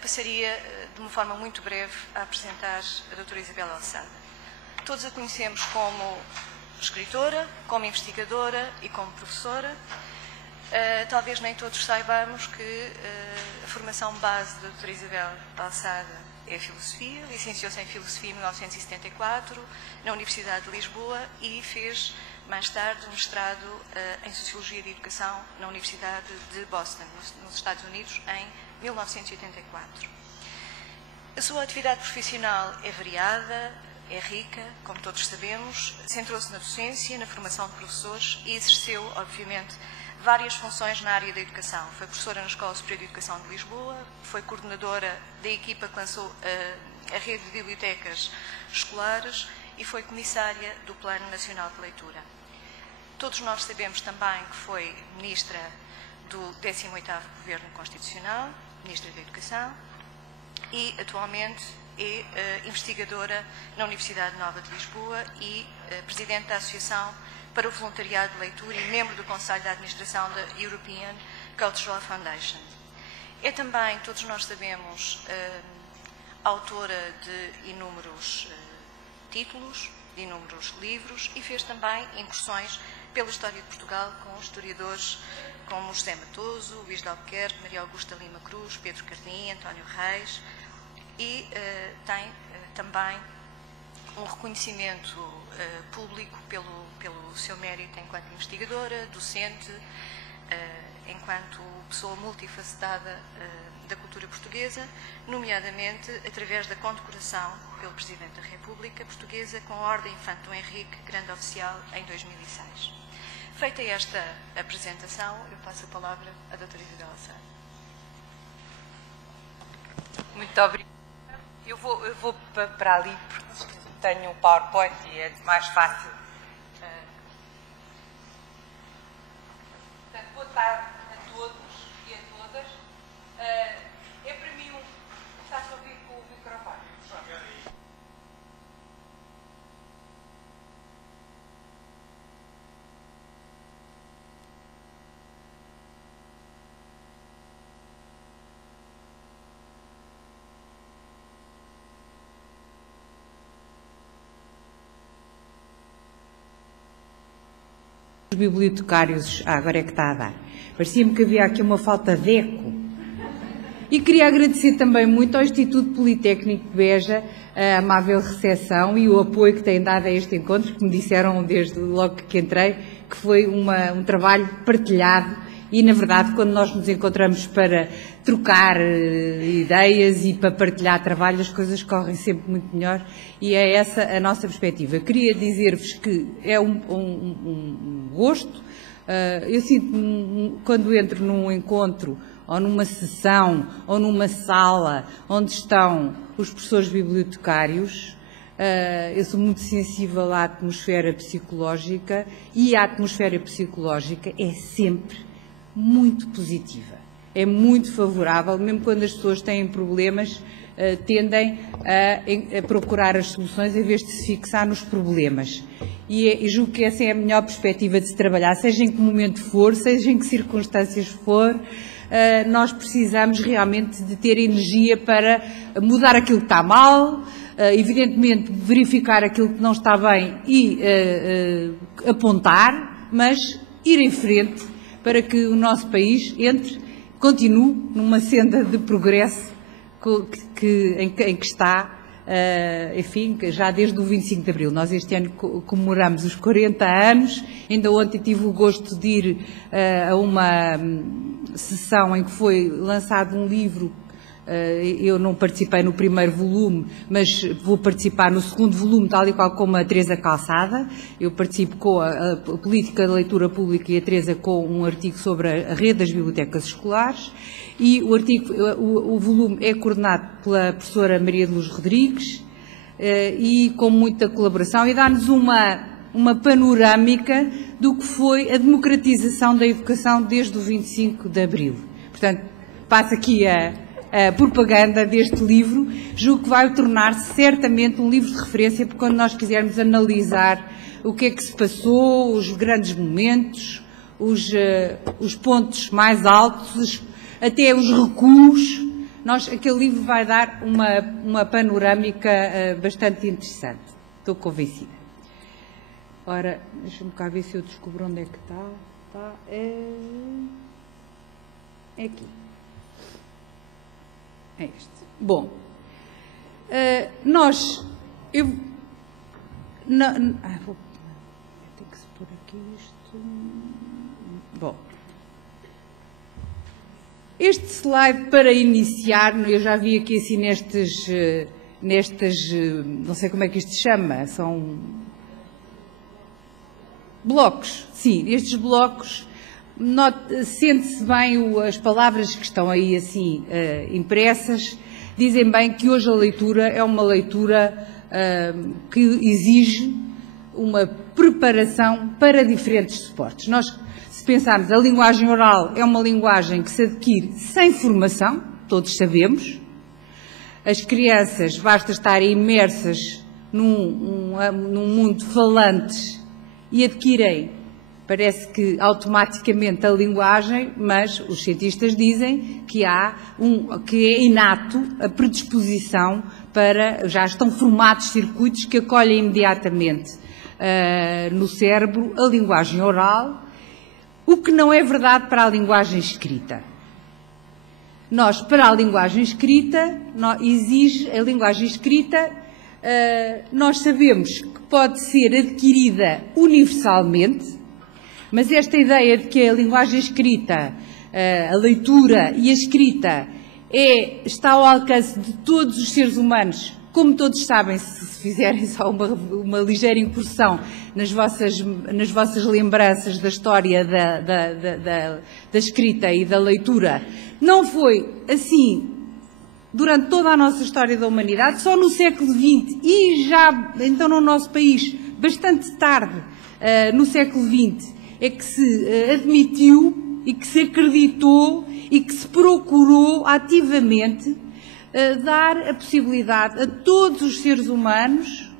passaria de uma forma muito breve a apresentar a doutora Isabel Alçada. Todos a conhecemos como escritora, como investigadora e como professora. Talvez nem todos saibamos que a formação base da doutora Isabel Alçada é a filosofia. Licenciou-se em filosofia em 1974 na Universidade de Lisboa e fez mais tarde um mestrado em Sociologia de Educação na Universidade de Boston, nos Estados Unidos, em 1984. A sua atividade profissional é variada, é rica, como todos sabemos. Centrou-se na docência, na formação de professores e exerceu, obviamente, várias funções na área da educação. Foi professora na Escola Superior de Educação de Lisboa, foi coordenadora da equipa que lançou a rede de bibliotecas escolares e foi comissária do Plano Nacional de Leitura. Todos nós sabemos também que foi ministra do 18º Governo Constitucional, ministra da Educação, e atualmente é investigadora na Universidade Nova de Lisboa e presidente da Associação para o Voluntariado de Leitura e membro do Conselho de Administração da European Cultural Foundation. É também, todos nós sabemos, autora de inúmeros títulos, de inúmeros livros e fez também incursões pela história de Portugal com historiadores como José Matoso, Luís de Albuquerque, Maria Augusta Lima Cruz, Pedro Cardim, António Reis e tem também um reconhecimento público pelo seu mérito enquanto investigadora, docente, enquanto pessoa multifacetada da cultura portuguesa, nomeadamente através da condecoração pelo Presidente da República Portuguesa com a Ordem Infante Dom Henrique, Grande Oficial, em 2006. Feita esta apresentação, eu passo a palavra à doutora Isabel Alçada. Muito obrigada. Eu vou para ali porque tenho um PowerPoint e é mais fácil. Portanto, boa tarde a todos e a todas. É para mim está-se a ouvir com o microfone. Os bibliotecários, agora é que está a dar. Parecia-me que havia aqui uma falta de eco. E queria agradecer também muito ao Instituto Politécnico de Beja a amável recepção e o apoio que têm dado a este encontro, que me disseram desde logo que entrei que foi um trabalho partilhado e, na verdade, quando nós nos encontramos para trocar ideias e para partilhar trabalho, as coisas correm sempre muito melhor e é essa a nossa perspectiva. Queria dizer-vos que é um gosto. Eu sinto quando entro num encontro ou numa sessão ou numa sala onde estão os professores bibliotecários, eu sou muito sensível à atmosfera psicológica e a atmosfera psicológica é sempre muito positiva, é muito favorável, mesmo quando as pessoas têm problemas, tendem a procurar as soluções em vez de se fixar nos problemas. E julgo que essa é a melhor perspectiva de se trabalhar, seja em que momento for, seja em que circunstâncias for, nós precisamos realmente de ter energia para mudar aquilo que está mal, evidentemente verificar aquilo que não está bem e apontar, mas ir em frente para que o nosso país continue numa senda de progresso em que está, enfim, já desde o 25 de Abril. Nós este ano comemoramos os 40 anos, ainda ontem tive o gosto de ir a uma sessão em que foi lançado um livro. Eu não participei no primeiro volume, mas vou participar no segundo volume, tal e qual como a Teresa Calçada. Eu participo com a Política da Leitura Pública e a Teresa com um artigo sobre a rede das bibliotecas escolares. E o volume é coordenado pela professora Maria de Luz Rodrigues e com muita colaboração e dá-nos uma panorâmica do que foi a democratização da educação desde o 25 de Abril. Portanto, passo aqui a propaganda deste livro, julgo que vai tornar-se certamente um livro de referência, porque quando nós quisermos analisar o que é que se passou, os grandes momentos, os pontos mais altos, até os recuos, aquele livro vai dar uma panorâmica bastante interessante. Estou convencida. Ora, deixa-me cá ver se eu descubro onde é que está. É aqui. É este. Bom, vou ter que se pôr aqui isto. Bom, este slide para iniciar, eu já vi aqui assim nestas, não sei como é que isto se chama, são blocos, sim, estes blocos, sente-se bem as palavras que estão aí assim impressas, dizem bem que hoje a leitura é uma leitura que exige uma preparação para diferentes suportes. Nós, se pensarmos, a linguagem oral é uma linguagem que se adquire sem formação, todos sabemos. As crianças, basta estarem imersas num mundo falante e adquirem, parece que automaticamente a linguagem, mas os cientistas dizem que que é inato a predisposição para, já estão formados circuitos que acolhem imediatamente no cérebro a linguagem oral, o que não é verdade para a linguagem escrita. Para a linguagem escrita, nós sabemos que pode ser adquirida universalmente, mas esta ideia de que a linguagem escrita, a leitura e a escrita está ao alcance de todos os seres humanos, como todos sabem, se fizerem só uma ligeira incursão nas vossas lembranças da história da escrita e da leitura, não foi assim durante toda a nossa história da humanidade, só no século XX e já, então no nosso país, bastante tarde, no século XX, é que se admitiu e que se acreditou e que se procurou ativamente dar a possibilidade a todos os seres humanos,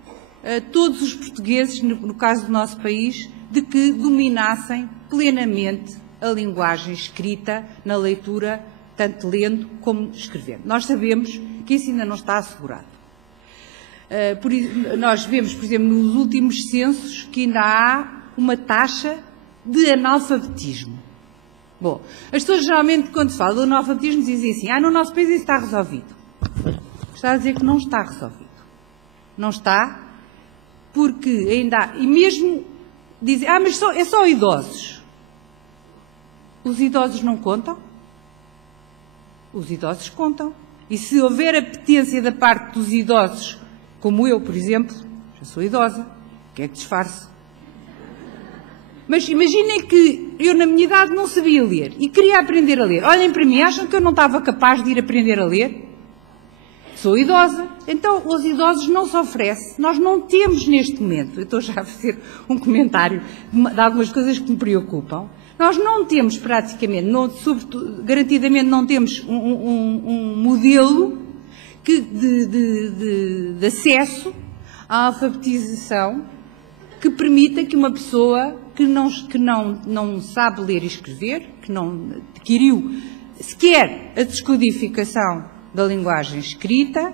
a todos os portugueses, no caso do nosso país, de que dominassem plenamente a linguagem escrita na leitura, tanto lendo como escrevendo. Nós sabemos que isso ainda não está assegurado. Nós vemos, por exemplo, nos últimos censos, que ainda há uma taxa de analfabetismo. Bom, as pessoas geralmente, quando se fala do analfabetismo, dizem assim, no nosso país isso está resolvido. Está a dizer que não está resolvido. Não está, porque ainda há, e mesmo dizem, mas é só idosos. Os idosos não contam? Os idosos contam. E se houver apetência da parte dos idosos, como eu, por exemplo, já sou idosa, o que é que disfarço? Mas imaginem que eu, na minha idade, não sabia ler e queria aprender a ler. Olhem para mim, acham que eu não estava capaz de ir aprender a ler? Sou idosa. Então, os idosos não se oferece. Nós não temos neste momento, eu estou já a fazer um comentário de algumas coisas que me preocupam, nós não temos praticamente, garantidamente não temos um modelo de acesso à alfabetização que permita que uma pessoa que não sabe ler e escrever, que não adquiriu sequer a descodificação da linguagem escrita,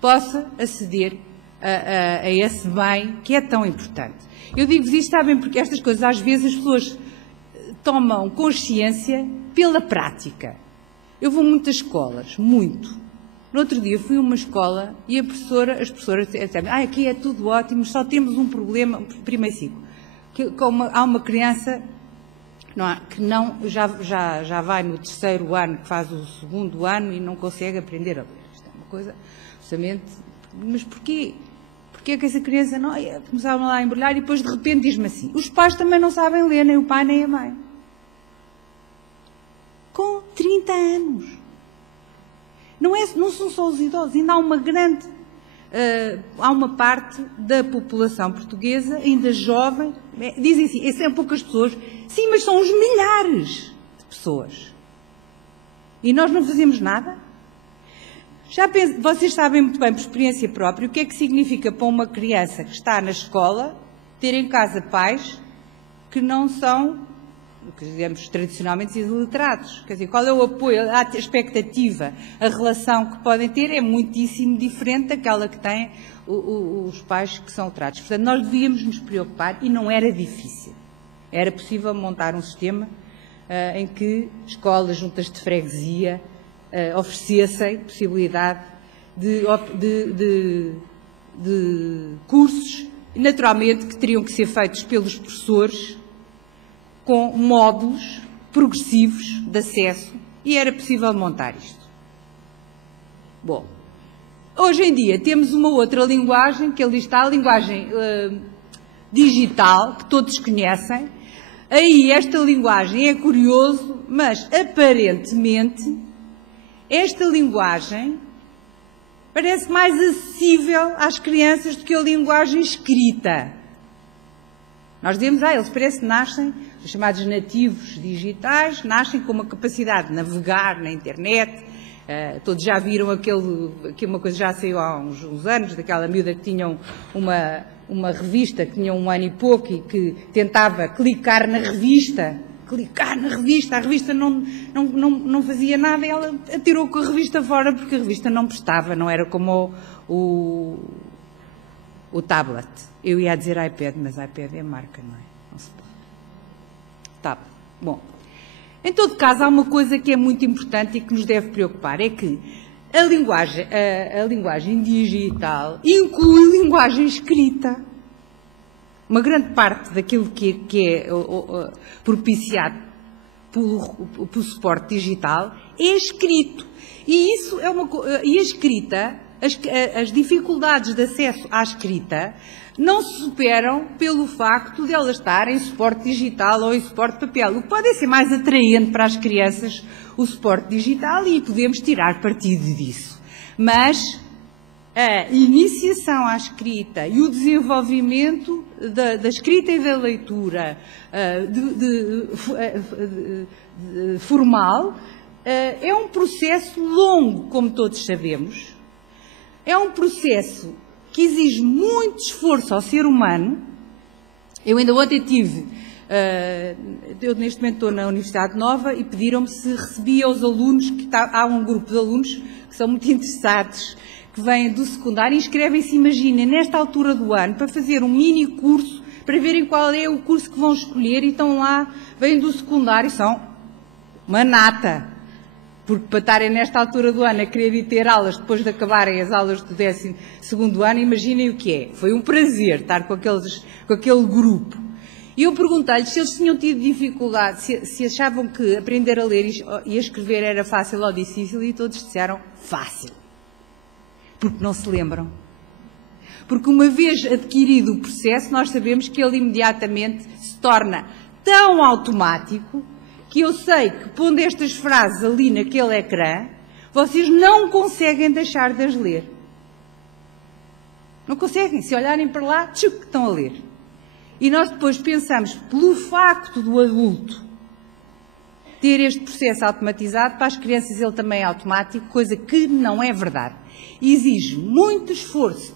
possa aceder a esse bem que é tão importante. Eu digo-vos isto, sabem, porque estas coisas, às vezes, as pessoas tomam consciência pela prática. Eu vou a muitas escolas, muito. No outro dia fui a uma escola e as professoras disseram, aqui é tudo ótimo, só temos um problema, primeiro ciclo, há uma criança que já vai no terceiro ano, que faz o segundo ano e não consegue aprender a ler. Isto é uma coisa, justamente, mas porquê? Porquê que essa criança não... Começavam lá a embrulhar e depois de repente diz-me assim, os pais também não sabem ler, nem o pai nem a mãe. Com 30 anos. Não são só os idosos, ainda há uma parte da população portuguesa, ainda jovem, dizem assim, são poucas pessoas, sim, mas são os milhares de pessoas. E nós não fazemos nada? Vocês sabem muito bem, por experiência própria, o que é que significa para uma criança que está na escola ter em casa pais que não são que dizemos tradicionalmente iliterados. Quer dizer, qual é o apoio, a expectativa, a relação que podem ter é muitíssimo diferente daquela que têm os pais que são letrados. Portanto, nós devíamos nos preocupar, e não era difícil. Era possível montar um sistema em que escolas, juntas de freguesia, oferecessem possibilidade de cursos, naturalmente, que teriam que ser feitos pelos professores, com módulos progressivos de acesso, e era possível montar isto. Bom, hoje em dia temos uma outra linguagem, que ali está, a linguagem digital, que todos conhecem. Aí esta linguagem é curioso, mas aparentemente esta linguagem parece mais acessível às crianças do que a linguagem escrita. Nós dizemos, eles parece que nascem, os chamados nativos digitais, nascem com uma capacidade de navegar na internet. Todos já viram uma coisa já saiu há uns anos, daquela miúda que tinha uma revista, que tinha 1 ano e pouco, e que tentava clicar na revista, a revista não fazia nada, e ela atirou com a revista fora, porque a revista não prestava, não era como o tablet. Eu ia dizer iPad, mas iPad é marca, não é? Não se pode. Tablet. Bom, em todo caso, há uma coisa que é muito importante e que nos deve preocupar, é que a linguagem digital inclui linguagem escrita. Uma grande parte daquilo que é propiciado pelo suporte digital é escrito. E isso é e a escrita, as dificuldades de acesso à escrita não se superam pelo facto de ela estar em suporte digital ou em suporte papel. O que pode ser mais atraente para as crianças, o suporte digital, e podemos tirar partido disso. Mas a iniciação à escrita e o desenvolvimento da escrita e da leitura formal é um processo longo, como todos sabemos. É um processo que exige muito esforço ao ser humano. Eu ainda ontem eu neste momento estou na Universidade Nova e pediram-me se recebia os alunos, há um grupo de alunos que são muito interessados, que vêm do secundário e inscrevem-se, imaginem, nesta altura do ano, para fazer um mini curso, para verem qual é o curso que vão escolher, e estão lá, vêm do secundário, são uma nata. Porque para estarem nesta altura do ano a querer ir ter aulas, depois de acabarem as aulas do 12º ano, imaginem o que é. Foi um prazer estar com aquele grupo. E eu perguntei-lhes se eles tinham tido dificuldade, se achavam que aprender a ler e a escrever era fácil ou difícil, e todos disseram fácil. Porque não se lembram. Porque uma vez adquirido o processo, nós sabemos que ele imediatamente se torna tão automático que eu sei que, pondo estas frases ali naquele ecrã, vocês não conseguem deixar de as ler. Não conseguem. Se olharem para lá, tchuc, estão a ler. E nós depois pensamos, pelo facto do adulto ter este processo automatizado, para as crianças ele também é automático, coisa que não é verdade. Exige muito esforço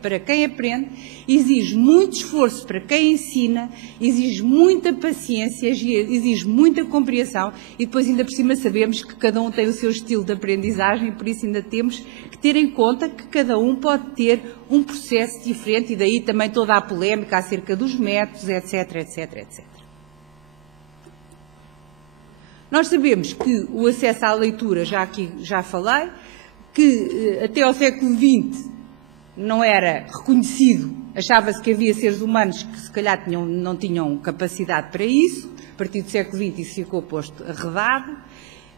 para quem aprende, exige muito esforço para quem ensina, exige muita paciência, exige muita compreensão, e depois ainda por cima sabemos que cada um tem o seu estilo de aprendizagem, por isso ainda temos que ter em conta que cada um pode ter um processo diferente, e daí também toda a polémica acerca dos métodos, etc, etc, etc. Nós sabemos que o acesso à leitura, já falei, que até ao século XX não era reconhecido, achava-se que havia seres humanos que se calhar não tinham capacidade para isso. A partir do século XX isso ficou posto arredado,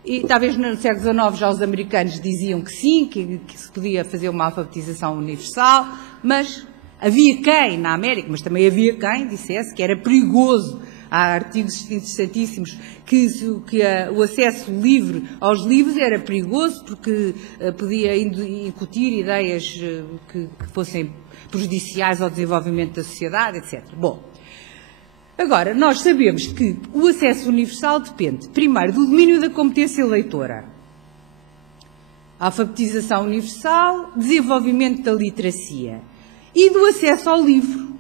e talvez no século XIX já os americanos diziam que sim, que se podia fazer uma alfabetização universal, mas havia quem, na América, mas também havia quem dissesse que era perigoso. Há artigos interessantíssimos que o acesso livre aos livros era perigoso porque podia incutir ideias que fossem prejudiciais ao desenvolvimento da sociedade, etc. Bom, agora, nós sabemos que o acesso universal depende, primeiro, do domínio da competência leitora, alfabetização universal, desenvolvimento da literacia e do acesso ao livro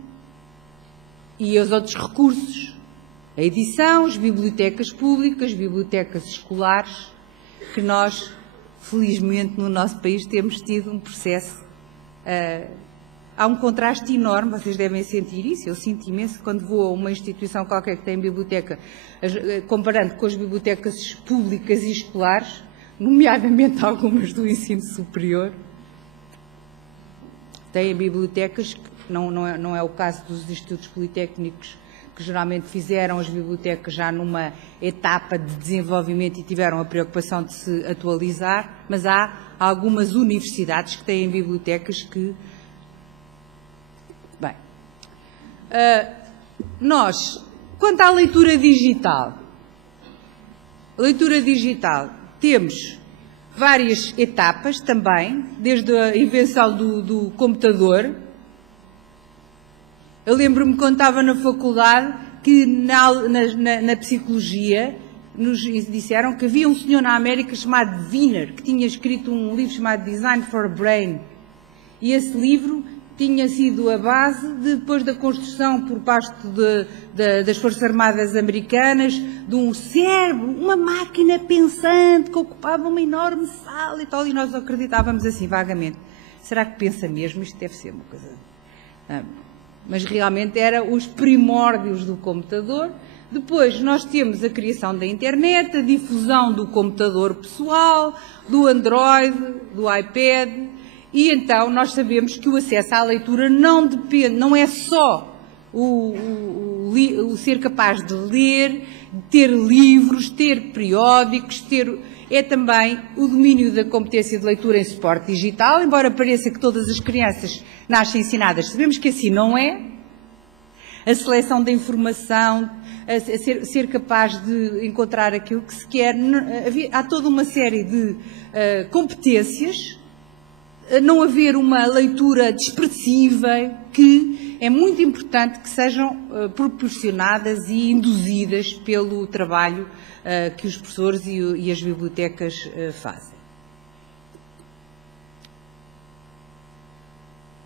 e aos outros recursos. a edição, as bibliotecas públicas, bibliotecas escolares, que nós, felizmente, no nosso país temos tido um processo. Há um contraste enorme, vocês devem sentir isso, eu sinto imenso quando vou a uma instituição qualquer que tem biblioteca, comparando com as bibliotecas públicas e escolares, nomeadamente algumas do ensino superior. Têm bibliotecas, que não é o caso dos institutos politécnicos, que geralmente fizeram as bibliotecas já numa etapa de desenvolvimento e tiveram a preocupação de se atualizar, mas há algumas universidades que têm bibliotecas que... Bem, nós, quanto à leitura digital, temos várias etapas também, desde a invenção do computador. Eu lembro-me quando estava na faculdade que na psicologia nos disseram que havia um senhor na América chamado Wiener, que tinha escrito um livro chamado Design for Brain. E esse livro tinha sido a base depois da construção por parte das Forças Armadas Americanas de um cérebro, uma máquina pensante que ocupava uma enorme sala e tal, e nós acreditávamos assim vagamente. Será que pensa mesmo? Isto deve ser uma coisa... Mas realmente eram os primórdios do computador. Depois nós temos a criação da internet, a difusão do computador pessoal, do Android, do iPad, e então nós sabemos que o acesso à leitura não depende, não é só o ser capaz de ler, de ter livros, ter periódicos, é também o domínio da competência de leitura em suporte digital, embora pareça que todas as crianças nascem ensinadas, sabemos que assim não é. A seleção da informação, ser capaz de encontrar aquilo que se quer, há toda uma série de competências, não haver uma leitura dispersiva, que é muito importante que sejam proporcionadas e induzidas pelo trabalho que os professores e as bibliotecas fazem.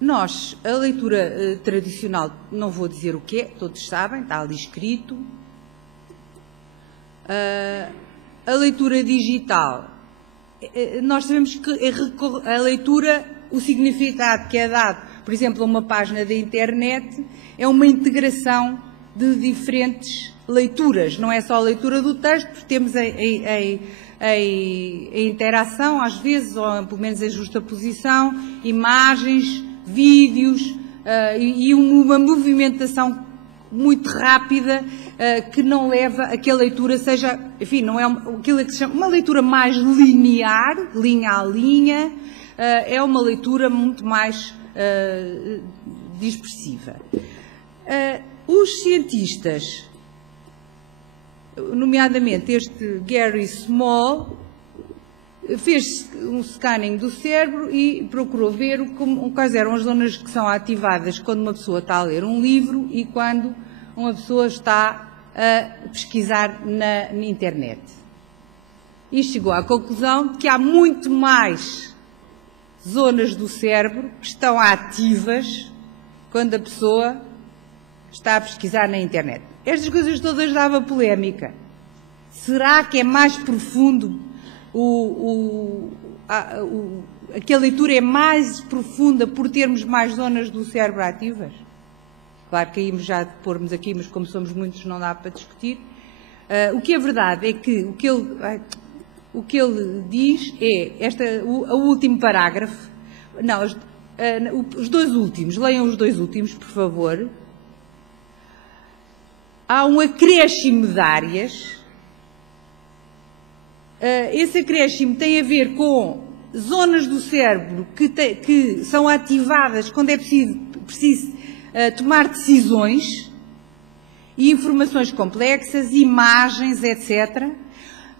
Nós, a leitura tradicional, não vou dizer o que é, todos sabem, está ali escrito. A leitura digital, nós sabemos que a leitura, o significado que é dado, por exemplo, a uma página da internet, é uma integração de diferentes leituras, não é só a leitura do texto, porque temos a interação, às vezes, ou pelo menos a justaposição, imagens, vídeos e uma movimentação muito rápida que não leva a que a leitura seja, enfim, não é aquilo que se chama uma leitura mais linear, linha a linha, é uma leitura muito mais dispersiva. Os cientistas, nomeadamente este Gary Small, fez um scanning do cérebro e procurou ver quais eram as zonas que são ativadas quando uma pessoa está a ler um livro e quando uma pessoa está a pesquisar na internet. E chegou à conclusão de que há muito mais zonas do cérebro que estão ativas quando a pessoa está a pesquisar na internet. Estas coisas todas davam polémica. Será que é mais profundo? Que a leitura é mais profunda por termos mais zonas do cérebro ativas? Claro que íamos já pormos aqui, mas como somos muitos não dá para discutir. O que é verdade é que o que ele diz é, o último parágrafo, não, os dois últimos, leiam os dois últimos, por favor. Há um acréscimo de áreas. Esse acréscimo tem a ver com zonas do cérebro que são ativadas quando é preciso tomar decisões e informações complexas, imagens, etc.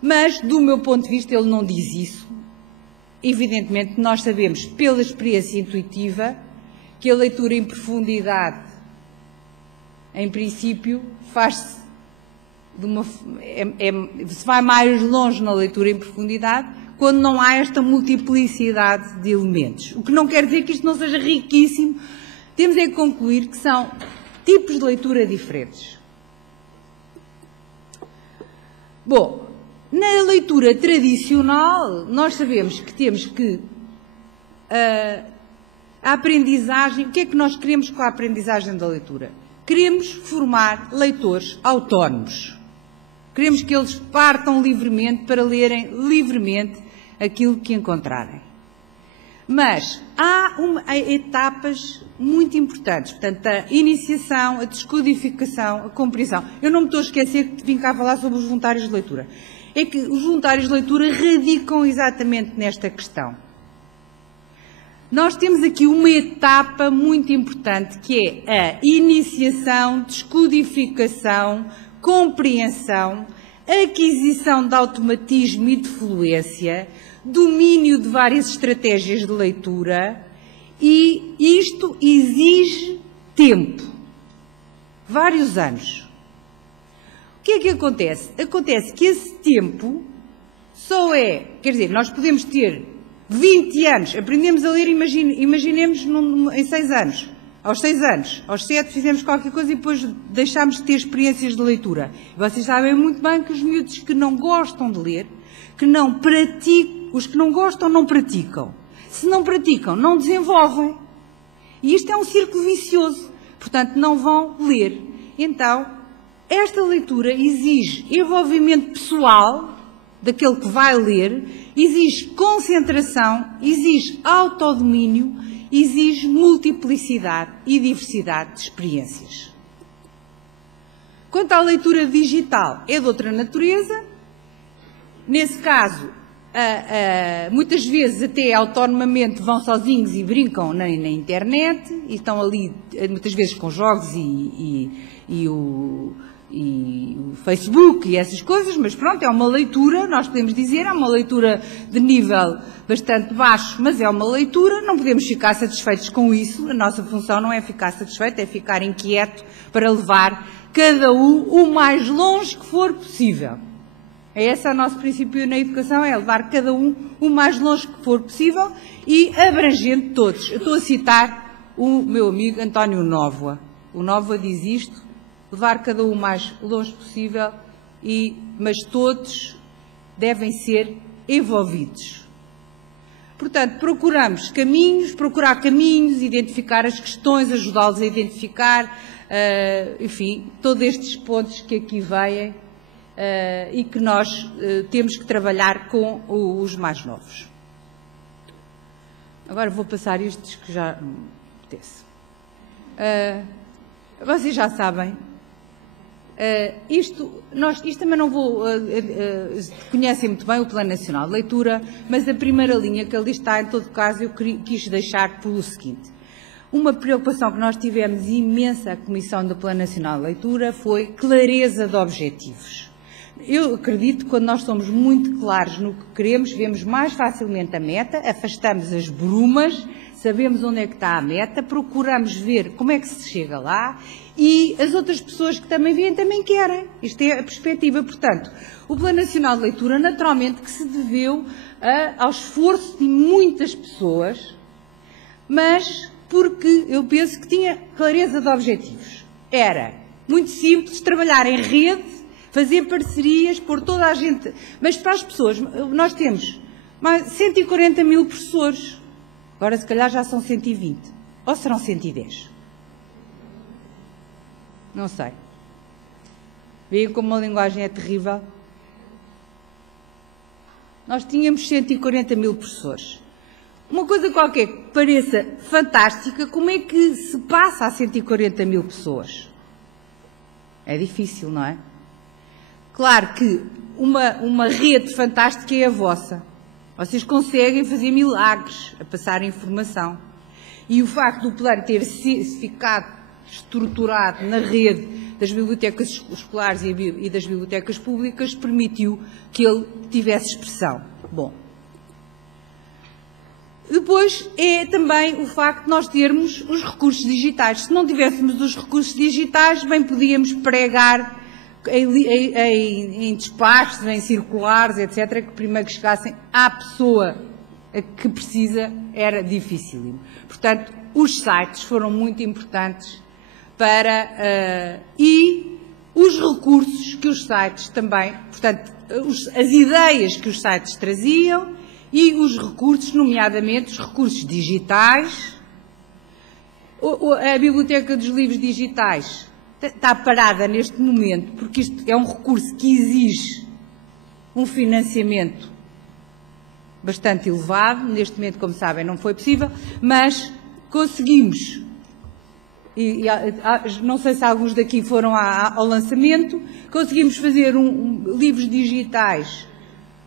Mas, do meu ponto de vista, ele não diz isso. Evidentemente, nós sabemos, pela experiência intuitiva, que a leitura em profundidade, em princípio, faz-se se vai mais longe na leitura em profundidade quando não há esta multiplicidade de elementos. O que não quer dizer que isto não seja riquíssimo. Temos é que concluir que são tipos de leitura diferentes. Bom, na leitura tradicional, nós sabemos que temos que a aprendizagem, o que é que nós queremos com a aprendizagem da leitura? Queremos formar leitores autónomos. Queremos que eles partam livremente para lerem livremente aquilo que encontrarem. Mas há etapas muito importantes, portanto, a iniciação, a descodificação, a compreensão. Eu não me estou a esquecer que vim cá falar sobre os voluntários de leitura. É que os voluntários de leitura radicam exatamente nesta questão. Nós temos aqui uma etapa muito importante, que é a iniciação, descodificação, compreensão, aquisição de automatismo e de fluência, domínio de várias estratégias de leitura, e isto exige tempo, vários anos. O que é que acontece? Acontece que esse tempo só é, quer dizer, nós podemos ter 20 anos, aprendemos a ler, imaginemos em 6 anos. Aos 6 anos, aos 7 fizemos qualquer coisa e depois deixámos de ter experiências de leitura. E vocês sabem muito bem que os miúdos que não gostam de ler, que não praticam, os que não gostam não praticam. Se não praticam, não desenvolvem. E isto é um círculo vicioso. Portanto, não vão ler. Então, esta leitura exige envolvimento pessoal daquele que vai ler, exige concentração, exige autodomínio, exige multiplicidade e diversidade de experiências. Quanto à leitura digital, é de outra natureza. Nesse caso, muitas vezes até autonomamente vão sozinhos e brincam na internet e estão ali muitas vezes com jogos e o Facebook e essas coisas, mas pronto, é uma leitura, nós podemos dizer, é uma leitura de nível bastante baixo, mas é uma leitura, não podemos ficar satisfeitos com isso, a nossa função não é ficar satisfeito, é ficar inquieto para levar cada um o mais longe que for possível. Esse é o nosso princípio na educação, é levar cada um o mais longe que for possível e abrangendo todos. Eu estou a citar o meu amigo António Nóvoa. O Nóvoa diz isto, levar cada um o mais longe possível, mas todos devem ser envolvidos. Portanto, procurar caminhos, identificar as questões, ajudá-los a identificar, enfim, todos estes pontos que aqui vêm e que nós temos que trabalhar com os mais novos. Agora vou passar estes que já me apetece. Vocês já sabem, isto também não vou, conhecem muito bem o Plano Nacional de Leitura, mas a primeira linha que ali está, em todo caso, eu quis deixar pelo seguinte. Uma preocupação que nós tivemos imensa à Comissão do Plano Nacional de Leitura foi clareza de objetivos. Eu acredito que quando nós somos muito claros no que queremos, vemos mais facilmente a meta, afastamos as brumas, sabemos onde é que está a meta, procuramos ver como é que se chega lá e as outras pessoas que também vêm também querem. Isto é a perspectiva. Portanto, o Plano Nacional de Leitura, naturalmente, que se deveu ao esforço de muitas pessoas, mas porque eu penso que tinha clareza de objetivos. Era muito simples, trabalhar em rede, fazer parcerias, pôr toda a gente... Mas para as pessoas, nós temos mais 140 mil professores. Agora, se calhar, já são 120. Ou serão 110? Não sei. Veem como a linguagem é terrível? Nós tínhamos 140 mil professores. Uma coisa qualquer que pareça fantástica, como é que se passa a 140 mil pessoas? É difícil, não é? Claro que uma rede fantástica é a vossa. Vocês conseguem fazer milagres a passar a informação. E o facto do plano ter ficado estruturado na rede das bibliotecas escolares e das bibliotecas públicas permitiu que ele tivesse expressão. Bom. Depois é também o facto de nós termos os recursos digitais. Se não tivéssemos os recursos digitais, bem podíamos pregar em despachos, em circulares, etc., que primeiro que chegassem à pessoa que precisa era dificílimo. Portanto, os sites foram muito importantes para... e os recursos que os sites também, portanto, as ideias que os sites traziam e os recursos, nomeadamente os recursos digitais. A Biblioteca dos Livros Digitais está parada neste momento porque isto é um recurso que exige um financiamento bastante elevado. Neste momento, como sabem, não foi possível, mas conseguimos, e não sei se alguns daqui foram ao lançamento, conseguimos fazer livros digitais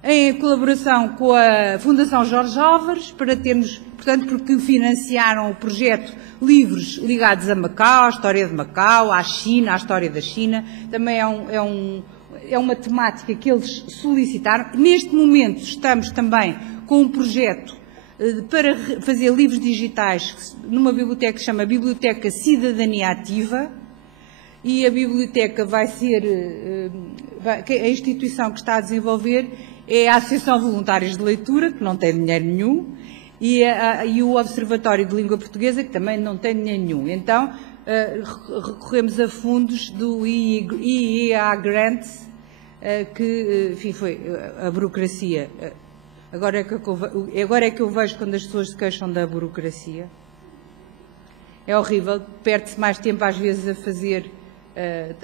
em colaboração com a Fundação Jorge Álvares, para termos, portanto, porque financiaram o projeto livros ligados a Macau, à história de Macau, à China, à história da China. Também é uma temática que eles solicitaram. Neste momento estamos também com um projeto para fazer livros digitais numa biblioteca que se chama Biblioteca Cidadania Ativa, e a biblioteca vai ser, a instituição que está a desenvolver é a Associação Voluntários de Leitura, que não tem dinheiro nenhum, e o Observatório de Língua Portuguesa, que também não tem dinheiro nenhum. Então, recorremos a fundos do IEA Grants, que, enfim, foi a burocracia. Agora é que eu vejo quando as pessoas se queixam da burocracia. É horrível, perde-se mais tempo às vezes a fazer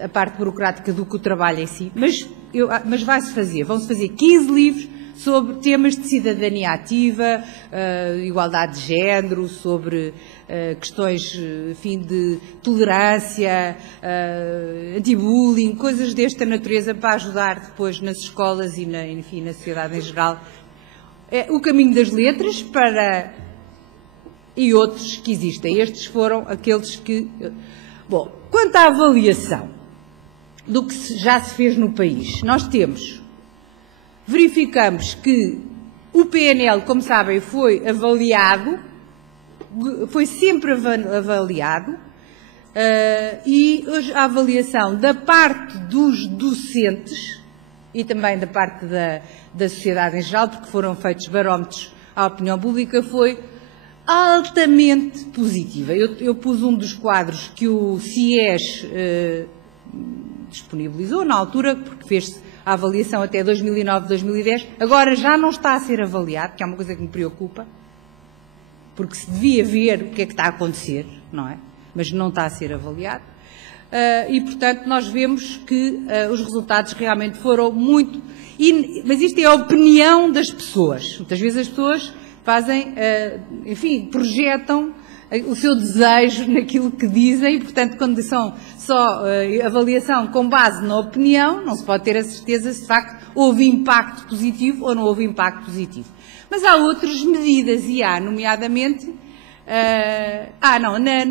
a parte burocrática do que o trabalho em si. Mas vai-se fazer, vão-se fazer 15 livros sobre temas de cidadania ativa, igualdade de género, sobre questões, enfim, de tolerância, anti-bullying, coisas desta natureza, para ajudar depois nas escolas e na sociedade em geral. O caminho das letras e outros que existem. Estes foram aqueles que... Bom, quanto à avaliação do que já se fez no país, nós verificamos que o PNL, como sabem, foi sempre avaliado, e hoje a avaliação da parte dos docentes e também da parte da sociedade em geral, porque foram feitos barómetros à opinião pública, foi altamente positiva. Eu pus um dos quadros que o CIES disponibilizou na altura, porque fez-se a avaliação até 2009, 2010. Agora já não está a ser avaliado, que é uma coisa que me preocupa, porque se devia ver o que é que está a acontecer, não é? Mas não está a ser avaliado. E, portanto, nós vemos que os resultados realmente foram muito... Mas isto é a opinião das pessoas. Muitas vezes as pessoas fazem, enfim, projetam o seu desejo naquilo que dizem, e, portanto, quando são só avaliação com base na opinião, não se pode ter a certeza se, de facto, houve impacto positivo ou não houve impacto positivo. Mas há outras medidas, e há, nomeadamente...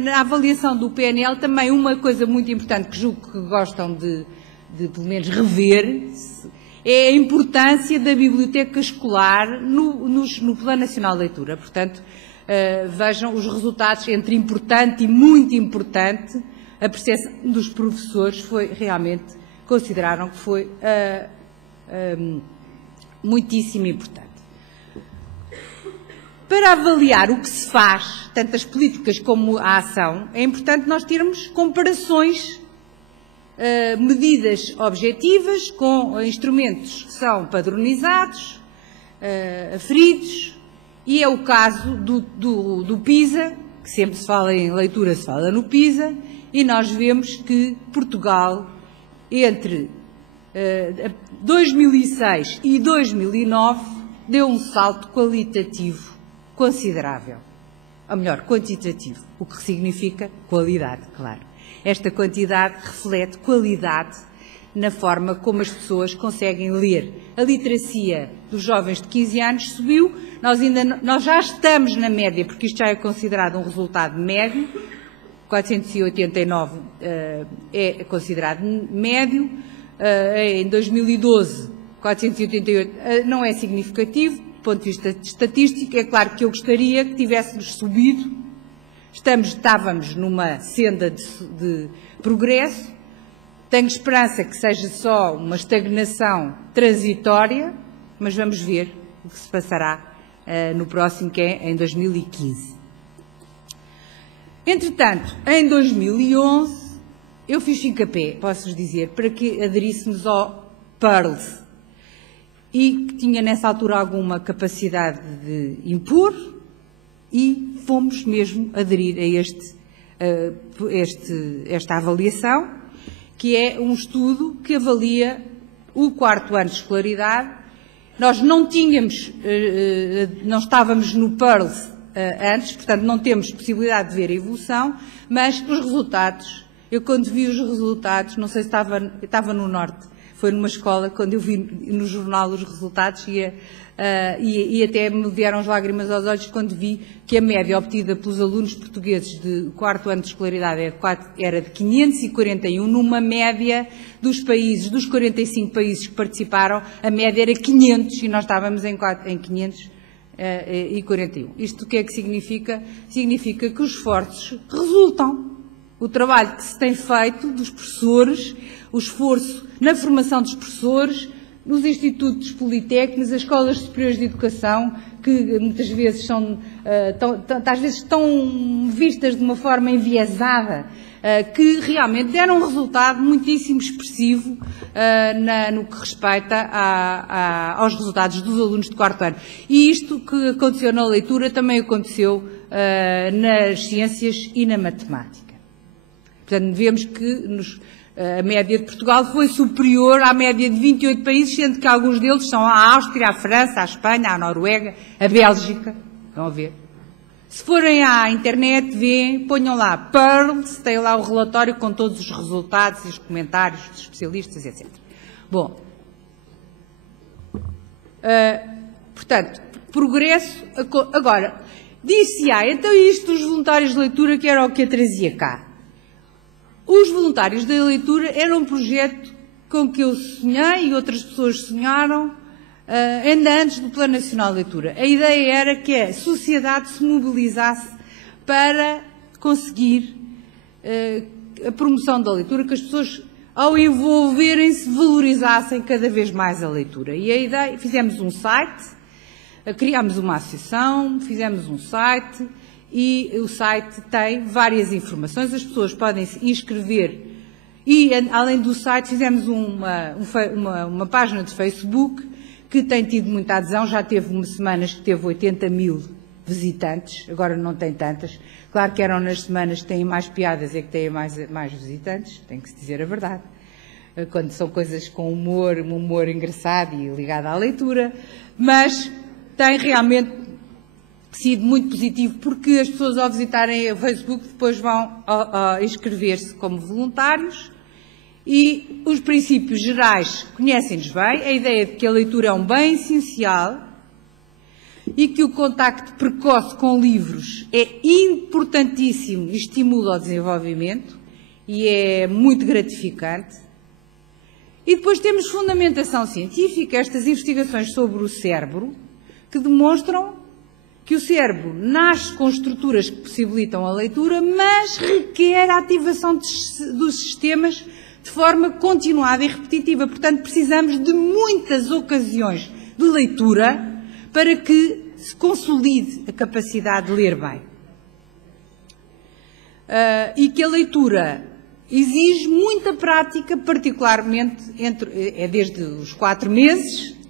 na avaliação do PNL também uma coisa muito importante que julgo que gostam de pelo menos rever, é a importância da biblioteca escolar no Plano Nacional de Leitura. Portanto, vejam os resultados entre importante e muito importante. A percepção dos professores consideraram que foi muitíssimo importante. Para avaliar o que se faz, tanto as políticas como a ação, é importante nós termos comparações, medidas objetivas, com instrumentos que são padronizados, aferidos, e é o caso do PISA, que sempre se fala em leitura, se fala no PISA, e nós vemos que Portugal, entre 2006 e 2009, deu um salto qualitativo considerável, ou melhor, quantitativo, o que significa qualidade, claro. Esta quantidade reflete qualidade na forma como as pessoas conseguem ler. A literacia dos jovens de 15 anos subiu, nós já estamos na média, porque isto já é considerado um resultado médio, 489 é considerado médio, em 2012, 488 não é significativo. Do ponto de vista estatístico, é claro que eu gostaria que tivéssemos subido. Estávamos numa senda de progresso. Tenho esperança que seja só uma estagnação transitória, mas vamos ver o que se passará no próximo, que é em 2015. Entretanto, em 2011, eu fiz fincapé, posso-vos dizer, para que aderíssemos ao PIRLS e que tinha nessa altura alguma capacidade de impor e fomos mesmo aderir a esta avaliação, que é um estudo que avalia o 4º ano de escolaridade. Nós não estávamos no PIRLS antes, portanto não temos possibilidade de ver a evolução, mas os resultados, eu quando vi os resultados, não sei se estava no Norte, foi numa escola, quando eu vi no jornal os resultados e até me vieram as lágrimas aos olhos quando vi que a média obtida pelos alunos portugueses de 4º ano de escolaridade era de 541, numa média dos 45 países que participaram, a média era 500 e nós estávamos em 541. Isto o que é que significa? Significa que os esforços resultam. O trabalho que se tem feito dos professores, o esforço na formação dos professores, nos institutos politécnicos, as escolas superiores de educação, que muitas vezes estão vistas de uma forma enviesada, que realmente deram um resultado muitíssimo expressivo no que respeita aos resultados dos alunos de 4º ano. E isto que aconteceu na leitura também aconteceu nas ciências e na matemática. Portanto, vemos que a média de Portugal foi superior à média de 28 países, sendo que alguns deles são a Áustria, a França, a Espanha, a Noruega, a Bélgica. Estão a ver? Se forem à internet, ponham lá PIRLS, tem lá o relatório com todos os resultados e os comentários dos especialistas, etc. Bom, portanto, progresso. Agora, disse-se, então isto dos voluntários de leitura, que era o que a trazia cá. Os voluntários da leitura era um projeto com que eu sonhei e outras pessoas sonharam ainda antes do Plano Nacional de Leitura. A ideia era que a sociedade se mobilizasse para conseguir a promoção da leitura, que as pessoas, ao envolverem-se, valorizassem cada vez mais a leitura. E a ideia, fizemos um site, criámos uma associação, fizemos um site, e o site tem várias informações, as pessoas podem se inscrever e, além do site, fizemos uma página de Facebook que tem tido muita adesão, já teve umas semanas que teve 80 mil visitantes, agora não tem tantas. Claro que eram nas semanas que têm mais piadas, é que têm mais visitantes, tem que se dizer a verdade. Quando são coisas com humor, um humor engraçado e ligado à leitura, mas tem realmente sido muito positivo, porque as pessoas, ao visitarem o Facebook, depois vão inscrever-se como voluntários e os princípios gerais conhecem-nos bem, a ideia de que a leitura é um bem essencial e que o contacto precoce com livros é importantíssimo e estimula o desenvolvimento e é muito gratificante. E depois temos fundamentação científica, estas investigações sobre o cérebro, que demonstram que o cérebro nasce com estruturas que possibilitam a leitura, mas requer a ativação dos sistemas de forma continuada e repetitiva. Portanto, precisamos de muitas ocasiões de leitura para que se consolide a capacidade de ler bem. E que a leitura exige muita prática, particularmente desde os 4 meses,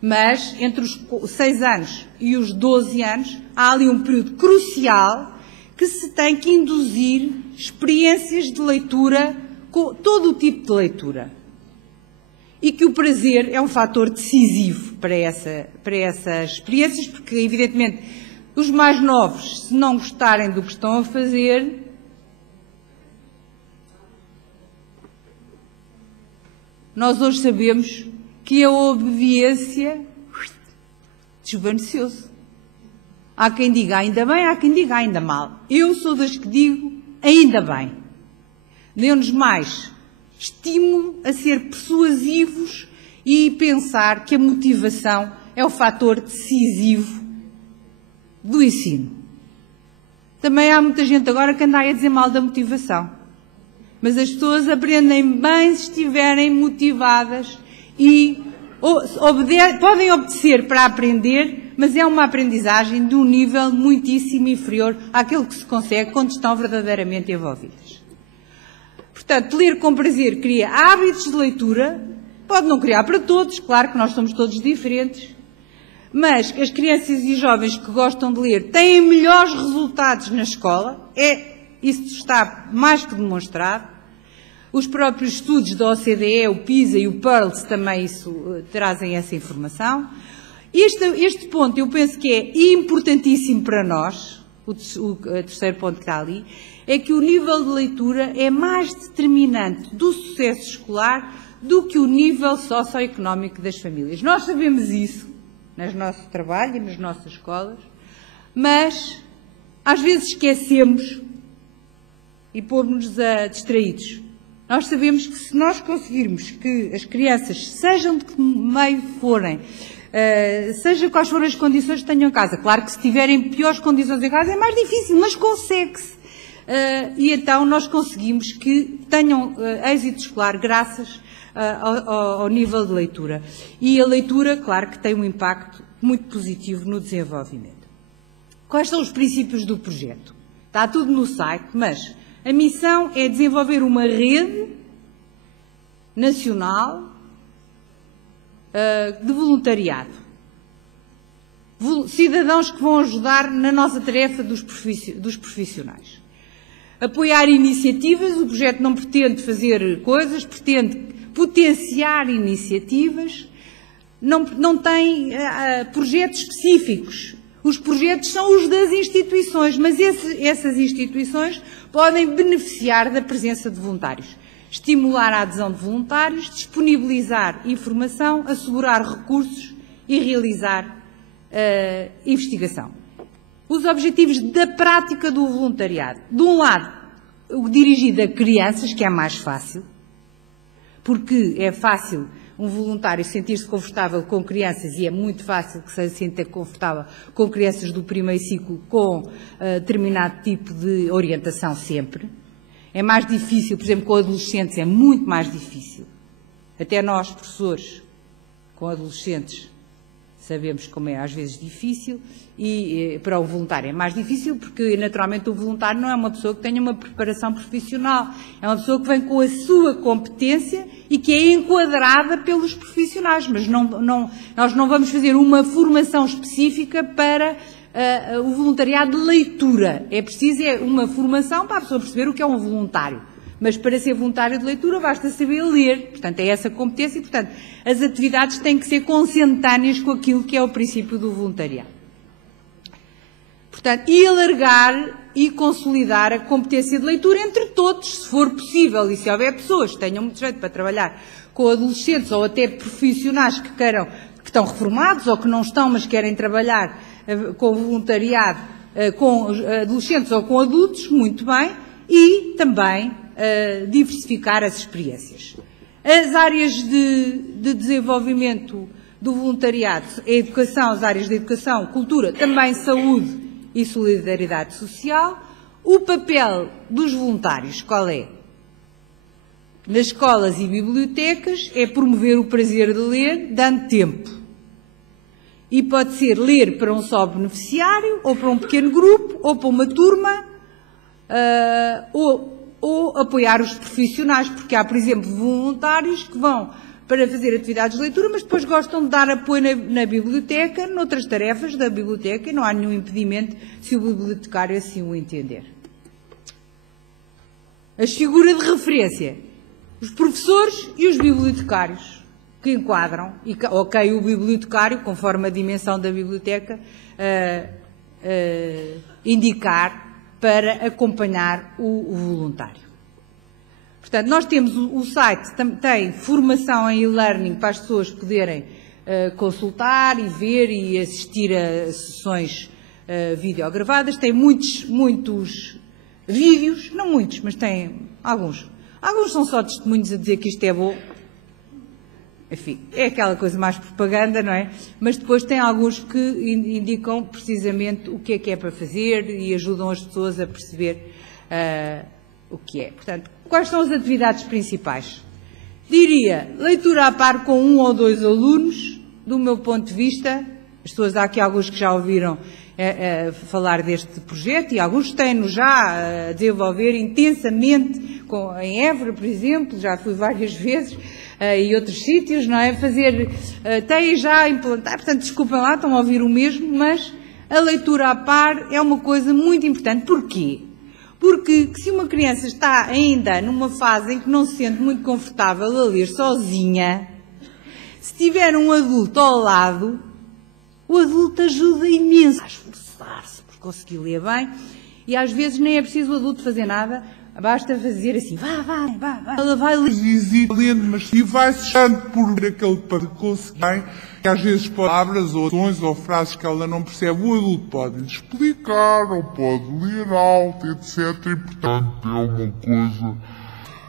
mas entre os 6 anos e os 12 anos há ali um período crucial que se tem que induzir experiências de leitura, com todo o tipo de leitura. E que o prazer é um fator decisivo para essas experiências, porque, evidentemente, os mais novos, se não gostarem do que estão a fazer, nós hoje sabemos que a obediência desvaneceu-se. Há quem diga ainda bem, há quem diga ainda mal. Eu sou das que digo ainda bem. Deu-nos mais estímulo a ser persuasivos e pensar que a motivação é o fator decisivo do ensino. Também há muita gente agora que anda aí a dizer mal da motivação. Mas as pessoas aprendem bem se estiverem motivadas e podem obedecer para aprender, mas é uma aprendizagem de um nível muitíssimo inferior àquele que se consegue quando estão verdadeiramente envolvidas. Portanto, ler com prazer cria hábitos de leitura, pode não criar para todos, claro que nós somos todos diferentes, mas as crianças e jovens que gostam de ler têm melhores resultados na escola, isso está mais que demonstrado. Os próprios estudos da OCDE, o PISA e o PIRLS também trazem essa informação. Este ponto eu penso que é importantíssimo para nós, o terceiro ponto que está ali, é que o nível de leitura é mais determinante do sucesso escolar do que o nível socioeconómico das famílias. Nós sabemos isso no nosso trabalho e nas nossas escolas, mas às vezes esquecemos e pomos-nos distraídos. Nós sabemos que se nós conseguirmos que as crianças, sejam de que meio forem, seja quais forem as condições que tenham em casa, claro que se tiverem piores condições em casa é mais difícil, mas consegue-se. E então nós conseguimos que tenham êxito escolar graças ao nível de leitura. E a leitura, claro que tem um impacto muito positivo no desenvolvimento. Quais são os princípios do projeto? Está tudo no site, mas a missão é desenvolver uma rede nacional de voluntariado. Cidadãos que vão ajudar na nossa tarefa dos profissionais. Apoiar iniciativas, o projeto não pretende fazer coisas, pretende potenciar iniciativas, não tem projetos específicos. Os projetos são os das instituições, mas essas instituições podem beneficiar da presença de voluntários. Estimular a adesão de voluntários, disponibilizar informação, assegurar recursos e realizar investigação. Os objetivos da prática do voluntariado. De um lado, o dirigido a crianças, que é mais fácil, porque é fácil um voluntário sentir-se confortável com crianças e é muito fácil que se sinta confortável com crianças do primeiro ciclo com determinado tipo de orientação sempre. É mais difícil, por exemplo, com adolescentes é muito mais difícil. Até nós, professores, com adolescentes, sabemos como é às vezes difícil e para o voluntário é mais difícil porque naturalmente o voluntário não é uma pessoa que tenha uma preparação profissional, é uma pessoa que vem com a sua competência e que é enquadrada pelos profissionais, mas nós não vamos fazer uma formação específica para o voluntariado de leitura. É preciso uma formação para a pessoa perceber o que é um voluntário. Mas para ser voluntário de leitura basta saber ler. Portanto, é essa competência e, portanto, as atividades têm que ser consentâneas com aquilo que é o princípio do voluntariado. Portanto, e alargar e consolidar a competência de leitura entre todos, se for possível, e se houver pessoas que tenham muito jeito para trabalhar com adolescentes ou até profissionais que estão reformados ou que não estão, mas querem trabalhar com voluntariado com adolescentes ou com adultos, muito bem, e também diversificar as experiências. As áreas de desenvolvimento do voluntariado, a educação, as áreas de educação, cultura, também saúde e solidariedade social. O papel dos voluntários, qual é? Nas escolas e bibliotecas é promover o prazer de ler, dando tempo. E pode ser ler para um só beneficiário, ou para um pequeno grupo, ou para uma turma, ou apoiar os profissionais, porque há, por exemplo, voluntários que vão para fazer atividades de leitura, mas depois gostam de dar apoio na biblioteca, noutras tarefas da biblioteca, e não há nenhum impedimento se o bibliotecário assim o entender. As figuras de referência, os professores e os bibliotecários, que enquadram, ok, o bibliotecário, conforme a dimensão da biblioteca, indicar para acompanhar o voluntário. Portanto, nós temos o site, tem formação em e-learning para as pessoas poderem consultar e ver e assistir a sessões videogravadas. Tem muitos vídeos, não muitos, mas tem alguns. Alguns são só testemunhos a dizer que isto é bom. Enfim, é aquela coisa mais propaganda, não é? Mas depois tem alguns que indicam precisamente o que é para fazer e ajudam as pessoas a perceber o que é. Portanto, quais são as atividades principais? Diria, leitura a par com 1 ou 2 alunos, do meu ponto de vista, as pessoas, há aqui alguns que já ouviram falar deste projeto, e alguns têm-no já a desenvolver intensamente, em Évora, por exemplo, já fui várias vezes, e outros sítios, não é? Têm já a implantar, portanto, desculpem lá, estão a ouvir o mesmo, mas a leitura a par é uma coisa muito importante. Porquê? Porque se uma criança está ainda numa fase em que não se sente muito confortável a ler sozinha, se tiver um adulto ao lado, o adulto ajuda imenso a esforçar-se por conseguir ler bem, e às vezes nem é preciso o adulto fazer nada, basta fazer assim, vá. Ela vai lendo, mas e vai-se achando por ler aquele para conseguir bem, que às vezes palavras ou ações ou frases que ela não percebe, o adulto pode lhe explicar, ou pode ler alto, etc. E, portanto, é uma coisa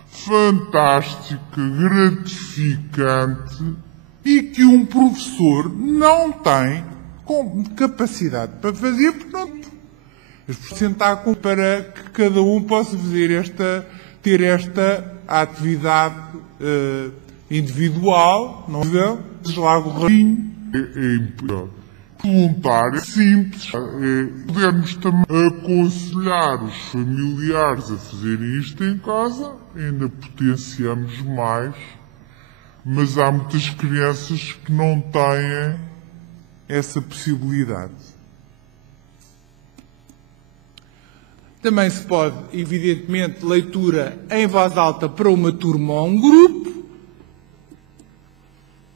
fantástica, gratificante, e que um professor não tem capacidade para fazer, portanto, sentar para que cada um possa ter esta atividade individual, não é? Deslago o rainho, voluntário, simples. Podemos também aconselhar os familiares a fazerem isto em casa, ainda potenciamos mais, mas há muitas crianças que não têm essa possibilidade. Também se pode, evidentemente, leitura em voz alta para uma turma ou um grupo,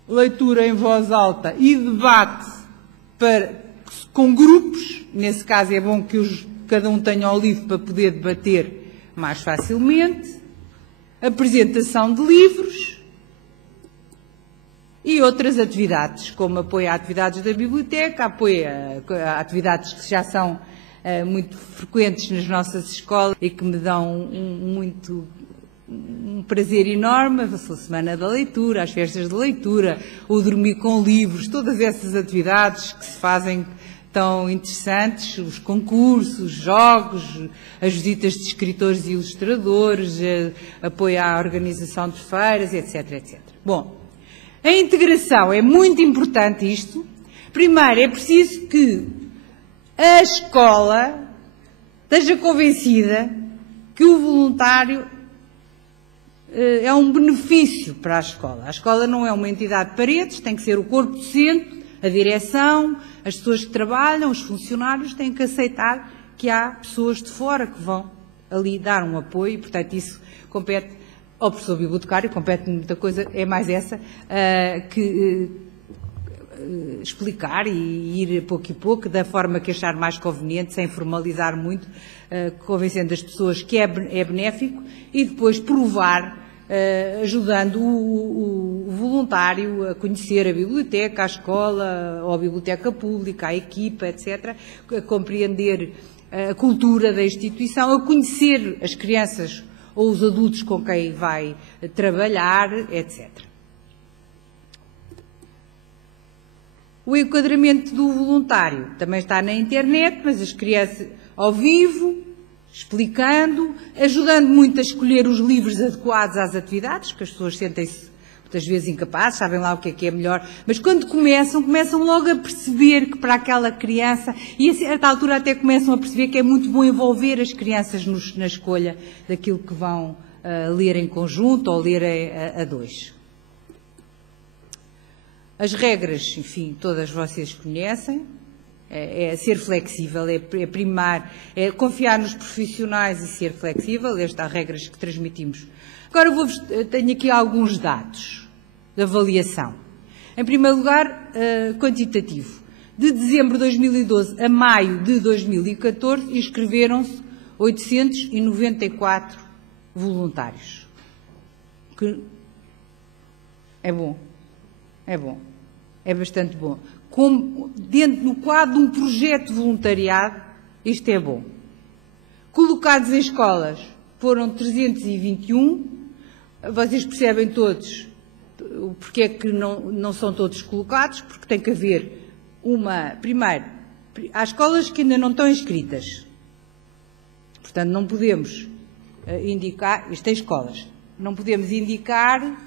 leitura em voz alta e debate com grupos. Nesse caso é bom que cada um tenha o livro para poder debater mais facilmente, apresentação de livros e outras atividades, como apoio a atividades da biblioteca, apoio a atividades que já são muito frequentes nas nossas escolas e que me dão um prazer enorme. A Semana da Leitura, as festas de leitura, o dormir com livros, todas essas atividades que se fazem tão interessantes, os concursos, os jogos, as visitas de escritores e ilustradores, apoio à organização de feiras, etc, etc. Bom, a integração é muito importante isto. Primeiro, é preciso que a escola esteja convencida que o voluntário é um benefício para a escola. A escola não é uma entidade de paredes, tem que ser o corpo docente, a direção, as pessoas que trabalham, os funcionários têm que aceitar que há pessoas de fora que vão ali dar um apoio, e, portanto, isso compete ao professor bibliotecário, compete muita coisa, é mais essa, explicar e ir pouco e pouco, da forma que achar mais conveniente, sem formalizar muito, convencendo as pessoas que é benéfico, e depois provar, ajudando o voluntário a conhecer a biblioteca, a escola, ou a biblioteca pública, a equipa, etc., a compreender a cultura da instituição, a conhecer as crianças ou os adultos com quem vai trabalhar, etc. O enquadramento do voluntário também está na internet, mas as crianças ao vivo, explicando, ajudando muito a escolher os livros adequados às atividades, porque as pessoas sentem-se muitas vezes incapazes, sabem lá o que é melhor, mas quando começam logo a perceber que para aquela criança, e a certa altura até começam a perceber que é muito bom envolver as crianças na escolha daquilo que vão ler em conjunto ou ler a dois. As regras, enfim, todas vocês conhecem, é ser flexível, é primar, é confiar nos profissionais e ser flexível, estas regras que transmitimos. Agora tenho aqui alguns dados de avaliação. Em primeiro lugar, quantitativo. De dezembro de 2012 a maio de 2014, inscreveram-se 894 voluntários. Que é bom. É bom. É bastante bom. No quadro de um projeto de voluntariado, isto é bom. Colocados em escolas foram 321. Vocês percebem todos porque é que não são todos colocados, porque tem que haver primeiro, há escolas que ainda não estão inscritas. Portanto, não podemos indicar, isto é escolas, não podemos indicar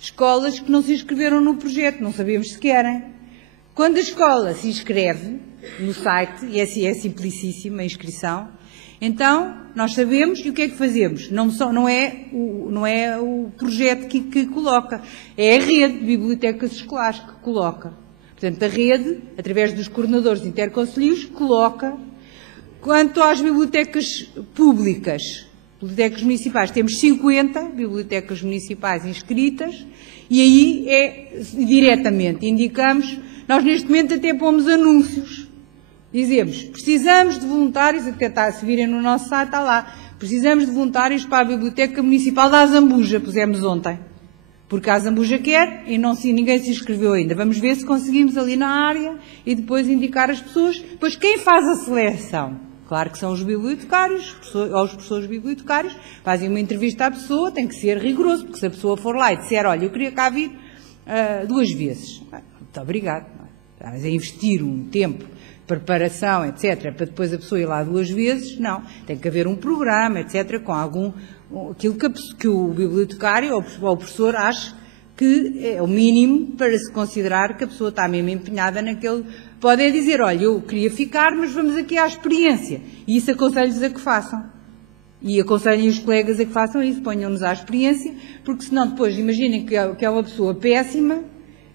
escolas que não se inscreveram no projeto, não sabemos se querem. Quando a escola se inscreve no site, e é simplicíssima a inscrição, então nós sabemos e o que é que fazemos? Não é o projeto que coloca, é a rede de bibliotecas escolares que coloca. Portanto, a rede, através dos coordenadores interconcelhos, coloca. Quanto às bibliotecas públicas, bibliotecas municipais, temos 50 bibliotecas municipais inscritas e aí é diretamente, indicamos, nós neste momento até pomos anúncios, dizemos, precisamos de voluntários, até se virem no nosso site, está lá, precisamos de voluntários para a Biblioteca Municipal da Azambuja, pusemos ontem, porque a Azambuja quer e ninguém se inscreveu ainda. Vamos ver se conseguimos ali na área e depois indicar as pessoas. Depois, quem faz a seleção? Claro que são os bibliotecários, ou os professores bibliotecários, fazem uma entrevista à pessoa, tem que ser rigoroso, porque se a pessoa for lá e disser, olha, eu queria cá vir 2 vezes, muito obrigado, mas a investir um tempo, preparação, etc., para depois a pessoa ir lá 2 vezes, não, tem que haver um programa, etc., com aquilo que o bibliotecário ou o professor acha que é o mínimo para se considerar que a pessoa está mesmo empenhada naquele. Pode dizer, olha, eu queria ficar, mas vamos aqui à experiência. E isso aconselho-lhes a que façam. E aconselhem os colegas a que façam isso, ponham-nos à experiência, porque senão depois imaginem que é uma pessoa péssima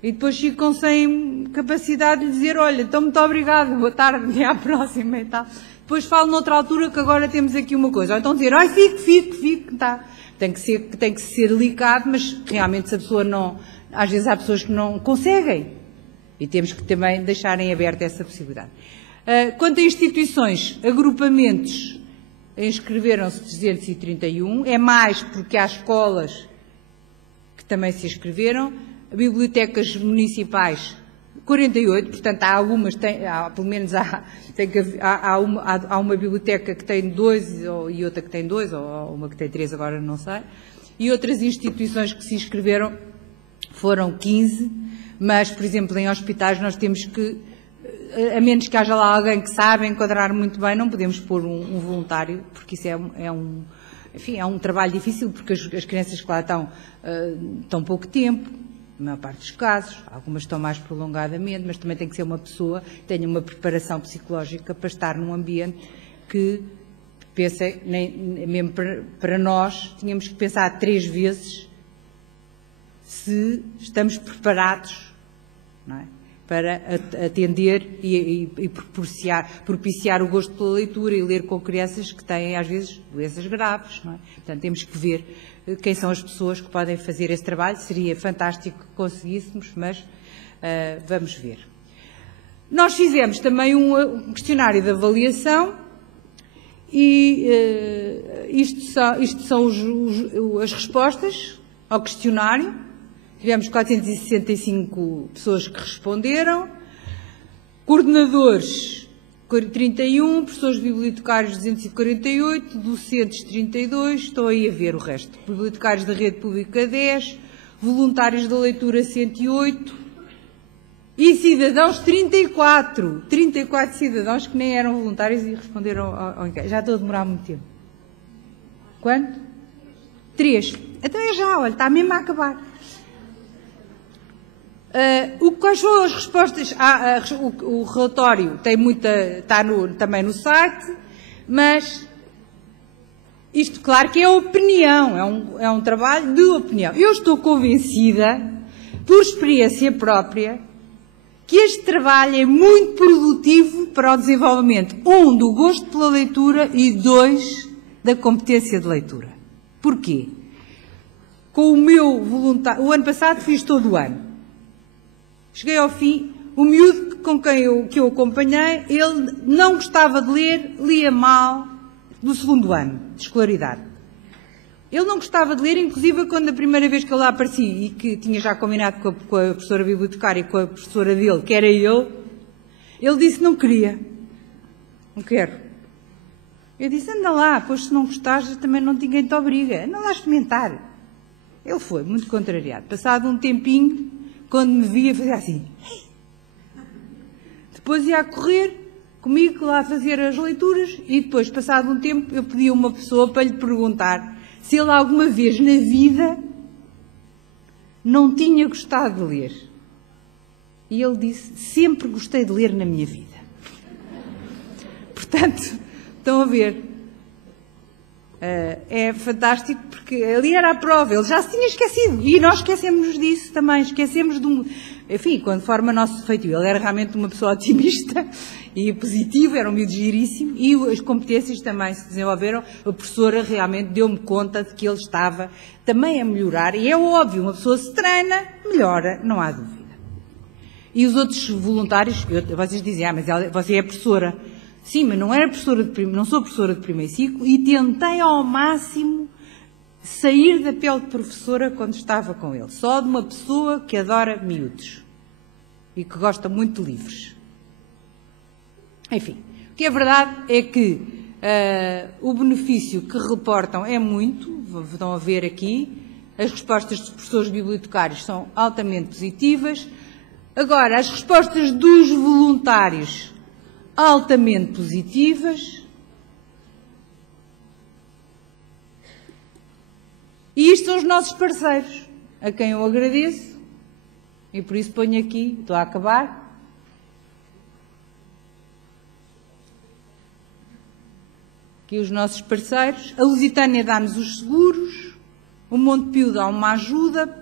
e depois ficam sem capacidade de dizer, olha, então muito obrigado, boa tarde, até à próxima e tal. Depois falo noutra altura que agora temos aqui uma coisa. Ou então dizer, ai, fique, tá. Tem que ser delicado, mas realmente se a pessoa não. Às vezes há pessoas que não conseguem. E temos que também deixar em aberto essa possibilidade. Quanto a instituições, agrupamentos, inscreveram-se 331. É mais porque há escolas que também se inscreveram. Bibliotecas municipais, 48. Portanto, há algumas, pelo menos há uma biblioteca que tem 2 e outra que tem 2, ou uma que tem 3, agora não sei. E outras instituições que se inscreveram foram 15, mas, por exemplo, em hospitais nós temos que, a menos que haja lá alguém que saiba enquadrar muito bem, não podemos pôr um voluntário, porque isso é um trabalho difícil, porque as crianças que lá estão pouco tempo, na maior parte dos casos, algumas estão mais prolongadamente, mas também tem que ser uma pessoa que tenha uma preparação psicológica para estar num ambiente que, mesmo para nós, tínhamos que pensar 3 vezes se estamos preparados, não é, para atender e propiciar o gosto pela leitura e ler com crianças que têm, às vezes, doenças graves, não é? Portanto, temos que ver quem são as pessoas que podem fazer esse trabalho. Seria fantástico que conseguíssemos, mas vamos ver. Nós fizemos também um questionário de avaliação e isto são as respostas ao questionário. Tivemos 465 pessoas que responderam, coordenadores 31, professores bibliotecários 248, docentes 32, estou aí a ver o resto. Bibliotecários da rede pública 10, voluntários da leitura 108 e cidadãos 34. 34 cidadãos que nem eram voluntários e responderam ao inquérito. Já estou a demorar muito tempo. Quanto? 3. Então é já, olha, está mesmo a acabar. Quais foram as respostas? O relatório está também no site, mas isto, claro que é opinião, é um trabalho de opinião. Eu estou convencida, por experiência própria, que este trabalho é muito produtivo para o desenvolvimento, 1, do gosto pela leitura e 2, da competência de leitura. Porquê? Com o meu voluntário, o ano passado fiz todo o ano. Cheguei ao fim, o miúdo que eu acompanhei, ele não gostava de ler, lia mal, do 2º ano de escolaridade. Ele não gostava de ler, inclusive quando a primeira vez que eu lá apareci e que tinha já combinado com a professora bibliotecária e com a professora dele, que era ele disse não queria. Não quero. Eu disse, anda lá, pois se não gostares também ninguém te obriga. Anda lá a experimentar. Ele foi muito contrariado. Passado um tempinho, quando me via, fazia assim. Depois ia a correr comigo lá a fazer as leituras e depois, passado um tempo, eu pedi a uma pessoa para lhe perguntar se ele alguma vez na vida não tinha gostado de ler. E ele disse: sempre gostei de ler na minha vida. Portanto, estão a ver. É fantástico, porque ali era a prova, ele já se tinha esquecido, e nós esquecemos disso também, esquecemos de um... Enfim, quando forma nosso feitio, ele era realmente uma pessoa otimista e positiva, era um miúdo giríssimo, e as competências também se desenvolveram. A professora realmente deu-me conta de que ele estava também a melhorar, e é óbvio, uma pessoa se treina, melhora, não há dúvida. E os outros voluntários, vocês dizem: mas você é professora. Sim, mas não sou professora de primeiro ciclo, e tentei ao máximo sair da pele de professora quando estava com ele. Só de uma pessoa que adora miúdos e que gosta muito de livros. Enfim, o que é verdade é que o benefício que reportam é muito, estão a ver aqui, as respostas dos professores bibliotecários são altamente positivas. Agora, as respostas dos voluntários, altamente positivas. E isto são os nossos parceiros, a quem eu agradeço, e por isso ponho aqui, estou a acabar. Aqui os nossos parceiros. A Lusitânia dá-nos os seguros, o Montepio dá uma ajuda,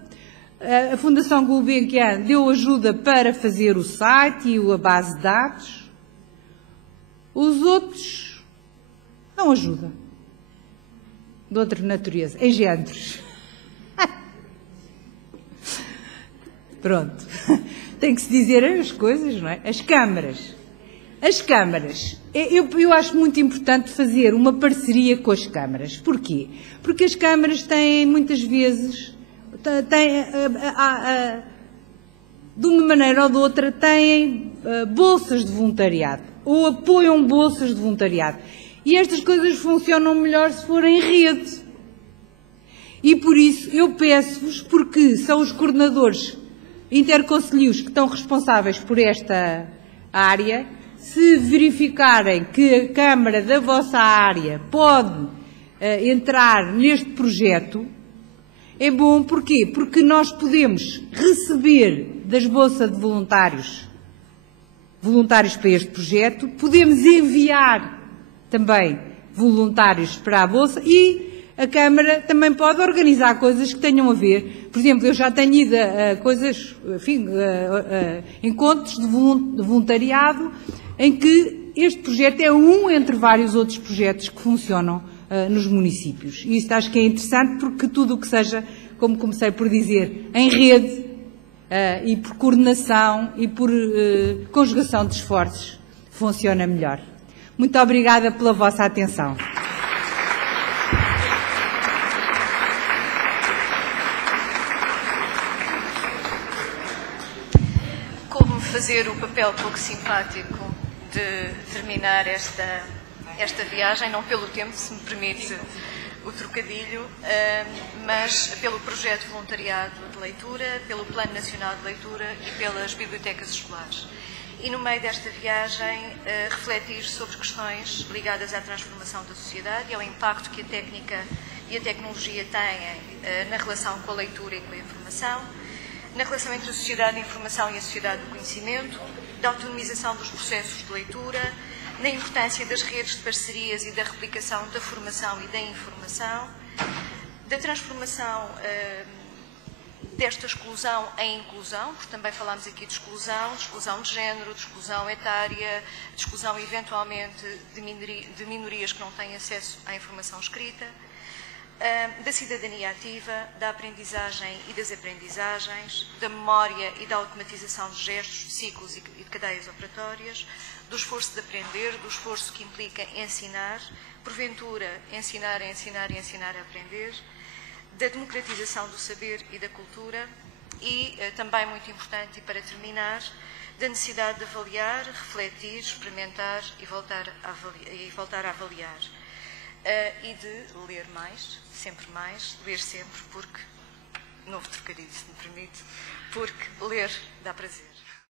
a Fundação Gulbenkian deu ajuda para fazer o site e a base de dados. Os outros não ajudam, de outra natureza, engendros. Pronto, tem que se dizer as coisas, não é? As câmaras, eu acho muito importante fazer uma parceria com as câmaras. Porquê? Porque as câmaras têm, muitas vezes, de uma maneira ou de outra, têm bolsas de voluntariado, ou apoiam bolsas de voluntariado. E estas coisas funcionam melhor se forem em rede. E por isso eu peço-vos, porque são os coordenadores interconcelhios que estão responsáveis por esta área, se verificarem que a Câmara da vossa área pode entrar neste projeto, é bom. Porquê? Porque nós podemos receber das bolsas de voluntários para este projeto, podemos enviar também voluntários para a bolsa, e a Câmara também pode organizar coisas que tenham a ver. Por exemplo, eu já tenho ido a coisas, enfim, encontros de voluntariado, em que este projeto é um entre vários outros projetos que funcionam nos municípios. E isso acho que é interessante, porque tudo o que seja, como comecei por dizer, em rede, e por coordenação e por conjugação de esforços, funciona melhor. Muito obrigada pela vossa atenção. Como fazer o papel pouco simpático de terminar esta viagem, não pelo tempo, se me permite o trocadilho, mas pelo projeto de voluntariado de leitura, pelo Plano Nacional de Leitura e pelas bibliotecas escolares. E no meio desta viagem refletir sobre questões ligadas à transformação da sociedade e ao impacto que a técnica e a tecnologia têm na relação com a leitura e com a informação, na relação entre a sociedade da informação e a sociedade do conhecimento, da autonomização dos processos de leitura, na importância das redes de parcerias e da replicação da formação e da informação, da transformação desta exclusão em inclusão, porque também falámos aqui de exclusão de género, de exclusão etária, de exclusão eventualmente de minorias que não têm acesso à informação escrita, da cidadania ativa, da aprendizagem e das aprendizagens, da memória e da automatização de gestos, de ciclos e de cadeias operatórias, do esforço de aprender, do esforço que implica ensinar, porventura ensinar a ensinar e ensinar a aprender, da democratização do saber e da cultura e, também muito importante e para terminar, da necessidade de avaliar, refletir, experimentar e voltar a avaliar. E de ler mais, ler sempre, porque, novo trocadilho, se me permite, porque ler dá prazer.